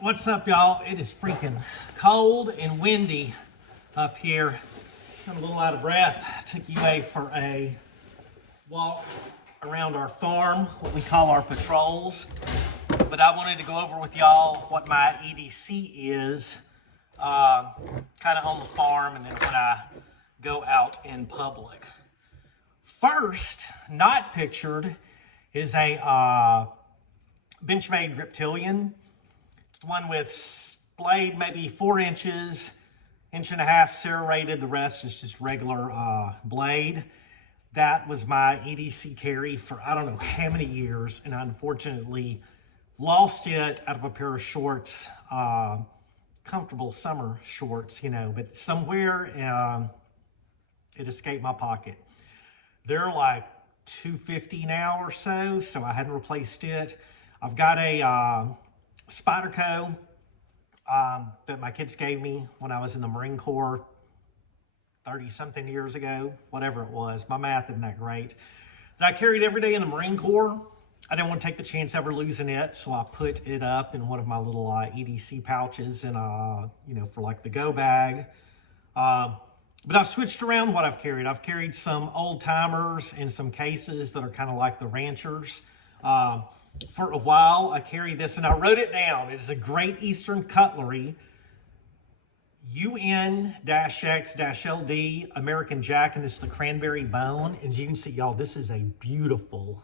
What's up, y'all? It is freaking cold and windy up here. I'm a little out of breath. Took you away for a walk around our farm, what we call our patrols. But I wanted to go over with y'all what my EDC is, kind of on the farm and then when I go out in public. First, not pictured, is a Benchmade Reptilian. It's the one with blade maybe 4 inches, 1.5 inches serrated. The rest is just regular blade. That was my EDC carry for I don't know how many years, and I unfortunately lost it out of a pair of shorts, comfortable summer shorts, you know, but somewhere it escaped my pocket. They're like $250 now or so, so I hadn't replaced it. I've got a Spyderco that my kids gave me when I was in the Marine Corps 30-something years ago, whatever it was. My math isn't that great. That I carried every day in the Marine Corps. I didn't want to take the chance of ever losing it, so I put it up in one of my little EDC pouches and, you know, for like the go bag. But I've switched around what I've carried. I've carried some Oldtimers and some cases that are kind of like the Ranchers. For a while, I carried this, and I wrote it down. It is a Great Eastern Cutlery, UN-X-LD American Jack, and this is the Cranberry bone. As you can see, y'all, this is a beautiful,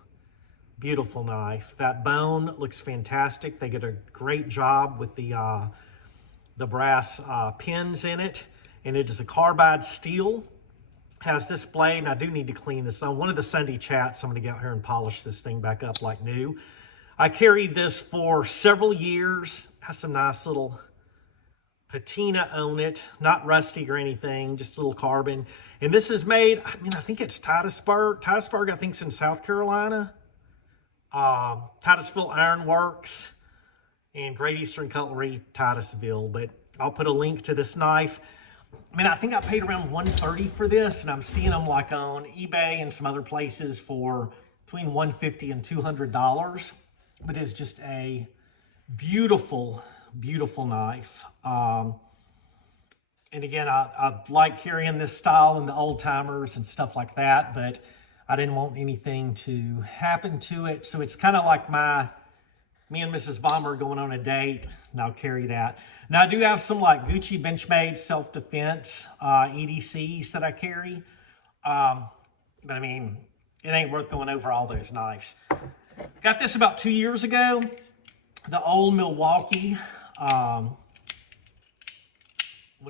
beautiful knife. That bone looks fantastic. They did a great job with the brass pins in it, and it is a carbide steel. Has this blade, and I do need to clean this. On one of the Sunday chats, I'm going to get out here and polish this thing back up like new. I carried this for several years. Has some nice little patina on it, not rusty or anything, just a little carbon. And this is made, I mean, I think it's Titusburg. Titusburg, I think, is in South Carolina. Titusville Iron Works and Great Eastern Cutlery, Titusville. But I'll put a link to this knife. I mean, I think I paid around $130 for this, and I'm seeing them like on eBay and some other places for between $150 and $200. But it's just a beautiful, beautiful knife. And again, I like carrying this style in the Oldtimers and stuff like that, but I didn't want anything to happen to it. So it's kind of like me and Mrs. Bomber going on a date, and I'll carry that. Now, I do have some like Gucci Benchmade self-defense EDCs that I carry. But I mean, it ain't worth going over all those knives. Got this about 2 years ago. The old Milwaukee, what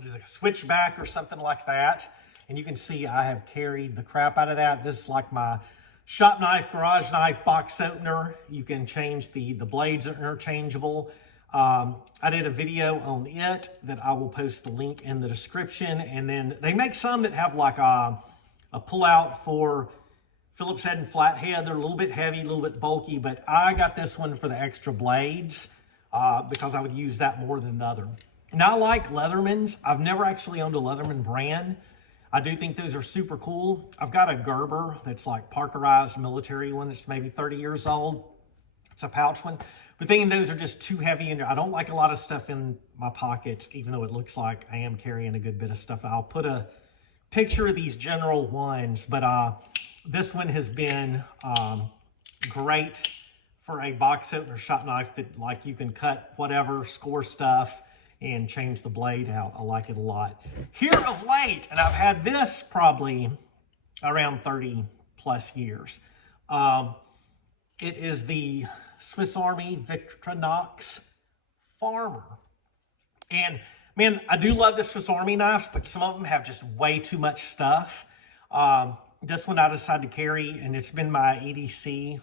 is it, a Switchback or something like that. And you can see I have carried the crap out of that. This is like my shop knife, garage knife, box opener. You can change the blades are interchangeable. I did a video on it that I will post the link in the description. And then they make some that have like a pull-out for Phillips head and flathead. They're a little bit heavy, a little bit bulky, but I got this one for the extra blades because I would use that more than the other. Now, I like Leathermans. I've never actually owned a Leatherman brand. I do think those are super cool. I've got a Gerber that's like Parkerized military one that's maybe 30 years old. It's a pouch one. But thinking those are just too heavy, and I don't like a lot of stuff in my pockets, even though it looks like I am carrying a good bit of stuff. I'll put a picture of these general ones, but this one has been great for a box opener shop knife that like you can cut whatever, score stuff, and change the blade out. I like it a lot. Here of late, and I've had this probably around 30 plus years. It is the Swiss Army Victorinox Farmer. And man, I do love the Swiss Army knives, but some of them have just way too much stuff. This one I decided to carry, and it's been my EDC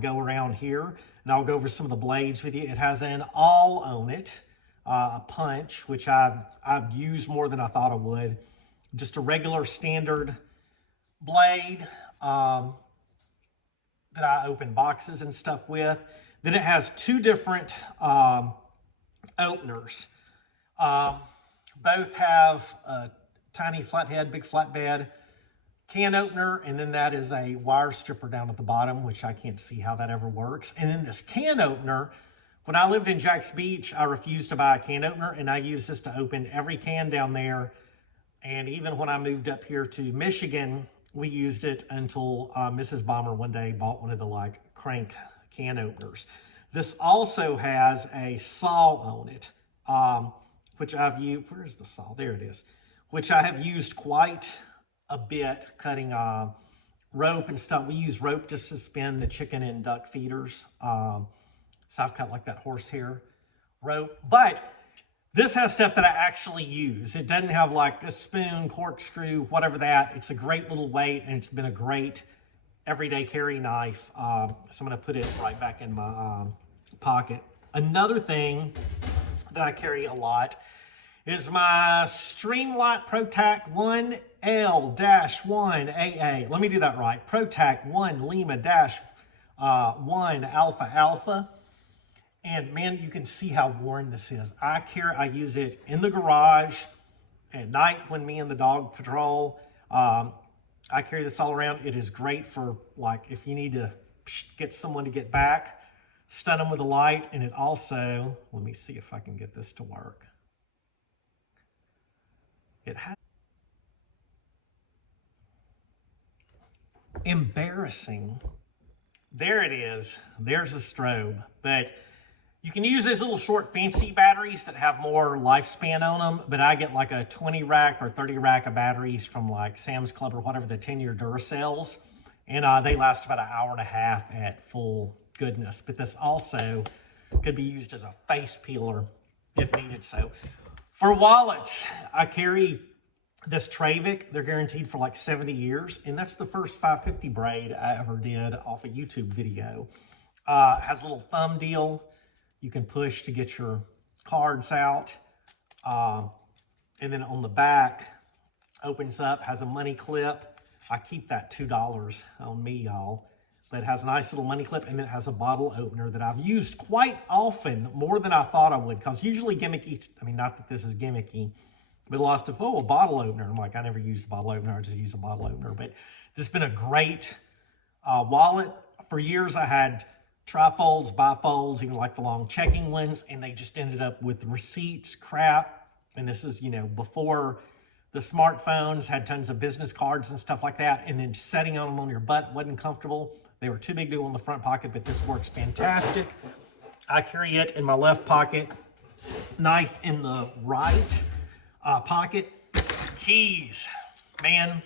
go around here. And I'll go over some of the blades with you. It has an awl on it, a punch, which I've used more than I thought I would. Just a regular standard blade that I open boxes and stuff with. Then it has 2 different openers. Both have a tiny flathead, big flatbed can opener, and then that is a wire stripper down at the bottom, which I can't see how that ever works. And then this can opener When I lived in Jack's Beach, I refused to buy a can opener, and I used this to open every can down there. And even when I moved up here to Michigan, we used it until Mrs. Bomber one day bought one of the like crank can openers. This also has a saw on it, which I've used. Where's the saw? There it is. Which I have used quite a bit cutting rope and stuff. We use rope to suspend the chicken and duck feeders. So I've cut like that horsehair rope. But this has stuff that I actually use. It doesn't have like a spoon, corkscrew, whatever that. It's a great little weight, and it's been a great everyday carry knife. So I'm gonna put it right back in my pocket. Another thing that I carry a lot is my Streamlight PROTAC 1L-1AA. Let me do that right. PROTAC 1 Lima-1 Alpha Alpha. And man, you can see how worn this is. I use it in the garage at night when me and the dog patrol. I carry this all around. It is great for like if you need to get someone to get back, stun them with a light. And it also, let me see if I can get this to work. It has embarrassing. There it is. There's the strobe. But you can use those little short fancy batteries that have more lifespan on them, but I get like a 20 rack or 30 rack of batteries from like Sam's Club or whatever, the 10-year Duracells, and they last about an hour and a half at full goodness. But this also could be used as a face peeler if needed. So for wallets, I carry this Trayvex. They're guaranteed for like 70 years, and that's the first 550 braid I ever did off a YouTube video. Has a little thumb deal you can push to get your cards out. And then on the back, opens up, has a money clip. I keep that $2 on me, y'all. But it has a nice little money clip, and then it has a bottle opener that I've used quite often, more than I thought I would. Because usually gimmicky, I mean, not that this is gimmicky, but a lot of stuff, oh, a bottle opener. I'm like, I never use a bottle opener, I just use a bottle opener. But this has been a great wallet. For years, I had trifolds, bifolds, even like the long checking ones, and they just ended up with receipts, crap. And this is, you know, before the smartphones, had tons of business cards and stuff like that, and then setting on them on your butt wasn't comfortable. They were too big to go in the front pocket, but this works fantastic. I carry it in my left pocket, knife in the right pocket. Keys, man,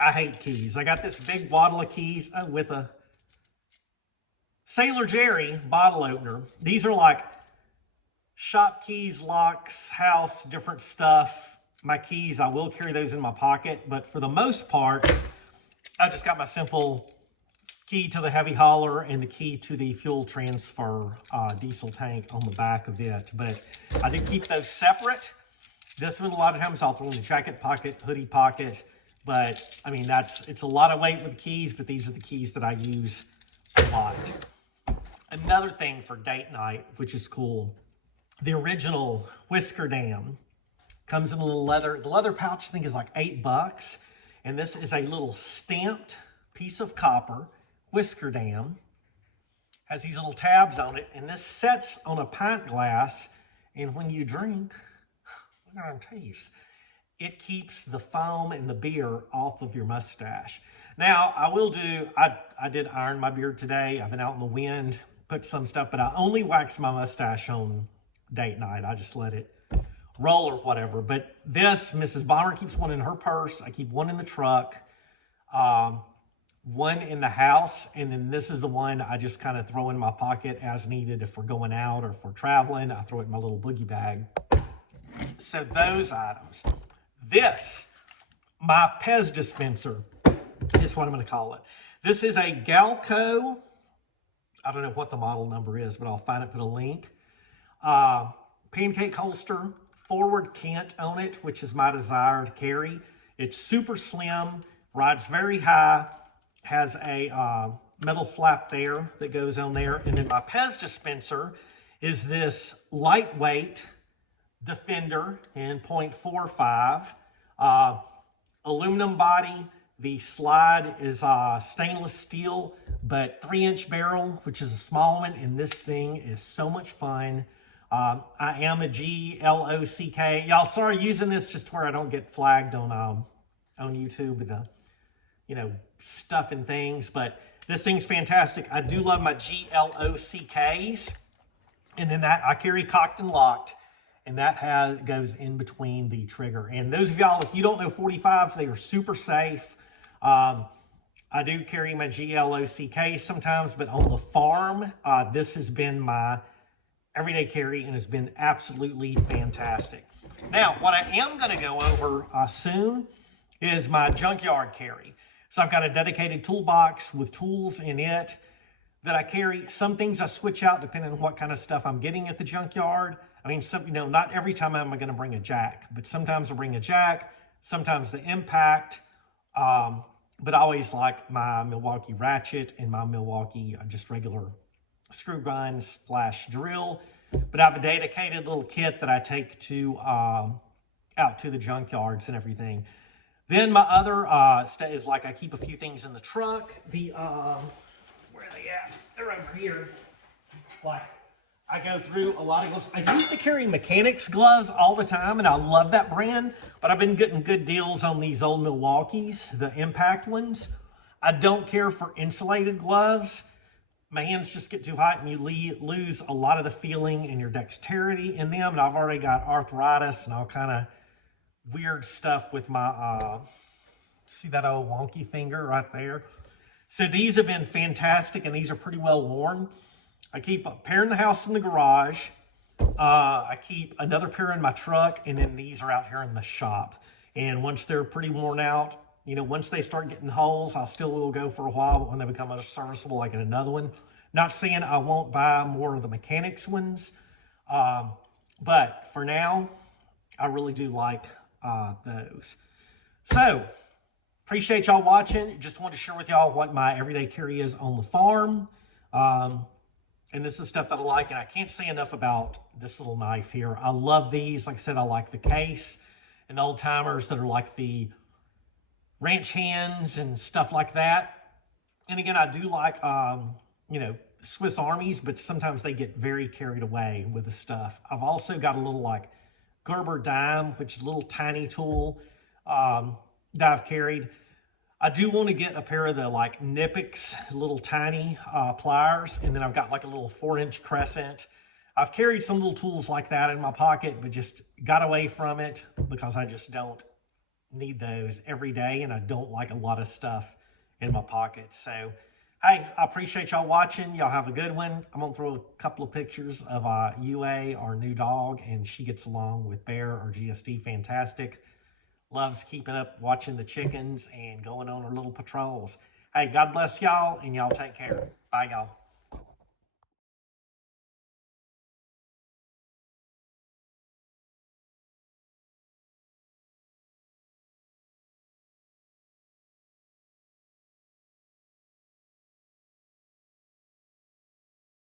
I hate keys. I got this big waddle of keys with a Sailor Jerry bottle opener. These are like shop keys, locks, house, different stuff. My keys, I will carry those in my pocket, but for the most part, I just got my simple key to the heavy hauler and the key to the fuel transfer diesel tank on the back of it. But I did keep those separate. This one, a lot of times I'll throw in the jacket pocket, hoodie pocket, but I mean, it's a lot of weight with the keys, but these are the keys that I use a lot. Another thing for date night, which is cool, the original Whisker Damn comes in a little leather. The leather pouch, I think, is like $8. And this is a little stamped piece of copper, Whisker Damn. Has these little tabs on it. And this sets on a pint glass. And when you drink, look at our teeth, it keeps the foam and the beer off of your mustache. Now, I will do, I did iron my beard today. I've been out in the wind, put some stuff, but I only wax my mustache on date night. I just let it roll or whatever. But this, Mrs. Bomber keeps one in her purse. I keep one in the truck, one in the house, and then this is the one I just kind of throw in my pocket as needed. If we're going out or if we're traveling, I throw it in my little boogie bag. So those items. This, my Pez Dispenser, is what I'm going to call it. This is a Galco. I don't know what the model number is, but I'll find it, put a link. Pancake holster, forward cant on it, which is my desired carry. It's super slim, rides very high, has a metal flap there that goes on there. And then my Pez Dispenser is this lightweight Defender in .45, aluminum body, The slide is stainless steel, but 3-inch barrel, which is a small one, and this thing is so much fun. I am a GLOCK. Y'all, sorry using this just where I don't get flagged on YouTube with the, you know, stuff and things, but this thing's fantastic. I do love my GLOCKs, and then that I carry cocked and locked, and that goes in between the trigger. And those of y'all, if you don't know 45s, they are super safe. I do carry my GLOCKs sometimes, but on the farm, this has been my everyday carry and has been absolutely fantastic. Now, what I am going to go over soon is my junkyard carry. So I've got a dedicated toolbox with tools in it that I carry. Some things I switch out depending on what kind of stuff I'm getting at the junkyard. I mean, you know, not every time am I going to bring a jack, but sometimes I bring a jack, sometimes the impact, but I always like my Milwaukee ratchet and my Milwaukee just regular screw gun / drill. But I have a dedicated little kit that I take to out to the junkyards and everything. Then my other is like I keep a few things in the truck. The where are they at? They're over here. Like I go through a lot of gloves. I used to carry mechanics gloves all the time, and I love that brand, but I've been getting good deals on these old Milwaukees, the impact ones. I don't care for insulated gloves. My hands just get too hot and you lose a lot of the feeling and your dexterity in them. And I've already got arthritis and all kind of weird stuff with my, see that old wonky finger right there? So these have been fantastic, and these are pretty well worn. I keep a pair in the house in the garage. I keep another pair in my truck, and then these are out here in the shop. And once they're pretty worn out, you know, once they start getting holes, I still will go for a while, but when they become serviceable, I get another one. Not saying I won't buy more of the mechanics ones, but for now, I really do like those. So, appreciate y'all watching. Just wanted to share with y'all what my everyday carry is on the farm. And this is stuff that I like, and I can't say enough about this little knife here. I love these. Like I said, I like the case and the Oldtimers that are like the ranch hands and stuff like that. And again, I do like, you know, Swiss Armies, but sometimes they get very carried away with the stuff. I've also got a little like Gerber Dime, which is a little tiny tool that I've carried. I do want to get a pair of the like Nipix little tiny pliers, and then I've got like a little 4-inch crescent. I've carried some little tools like that in my pocket, but just got away from it because I just don't need those every day, and I don't like a lot of stuff in my pocket. So, hey, I appreciate y'all watching. Y'all have a good one. I'm gonna throw a couple of pictures of UA, our new dog, and she gets along with Bear, our GSD, fantastic. Loves keeping up, watching the chickens, and going on her little patrols. Hey, God bless y'all, and y'all take care. Bye, y'all.